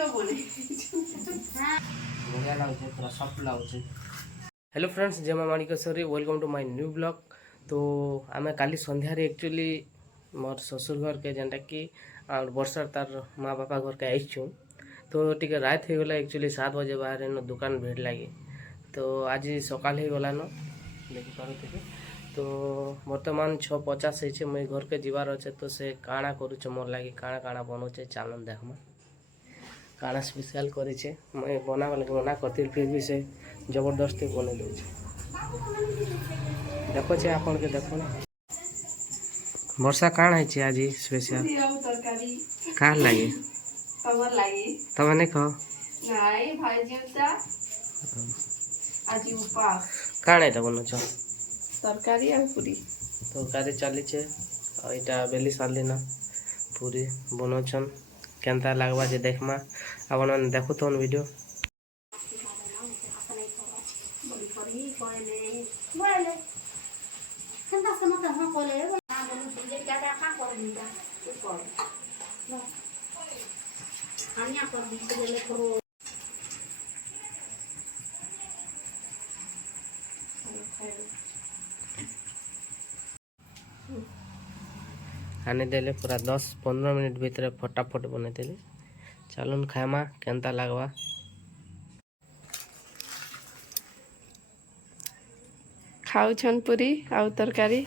बढ़िया लाଗୁଛି पूरा soft लाଗୁଛି। Hello friends, जय मां Manikeshwari, welcome to my new blog. तो आम काली संध्यार एक्चुअली मोर ससुर घर के जेनटा कि वर्षा तार माँ बापा घर के आईचु। तो टी रात हो गला एक्चुअली 7 बजे बाहर इन दुकान भीड़ लगे। तो आज सकाल हो गलान देखिपे। तो बर्तमान 6:50 है मुई घर के जीवार अच्छे। तो से काଣା करुचे मोर लगे काଣା काଣା बनाऊे चालन देखमा काଣା स्पेशल करे मैं बनावा लगे मना करती फिर भी से जबरदस्ती बने दे देखो आपन के देखो वर्षा काण है आज स्पेशल कहाँ लगे तब नहीं कह काण है बनाऊ तरकारी और पूरी तरकारी चली यहाँ बेली सारी ना पूरी बनाऊन केनता लगवा जे देखमा आप देखु तो वीडियो। आने देले पूरा 10-15 मिनट भीतर फटाफट बने देले। चलन खाएमा केनता लगवा खाऊछन पूरी आउ तरकारी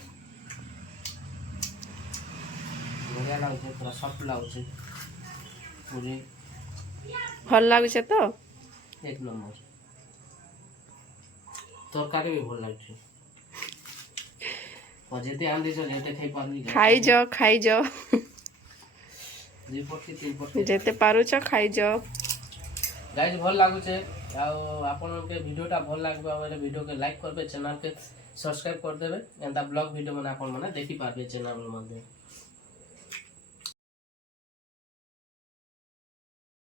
बढ़िया लाଗୁଛି पूरा सॉफ्ट लाଗୁଛି पूरी भल लागुचे तो एक नंबर तरकारी भी भल लाଗୁଛି जेते आन दिस जेते खाई पारबी खाई जाओ जेते पारुछ खाई जाओ गाइस भल लागुचे आपन के वीडियोटा भल लागबा वाले वीडियो के लाइक करबे चैनल के सब्सक्राइब कर देबे एंता ब्लॉग वीडियो माने आपन माने देखि पारबे चैनल मध्ये।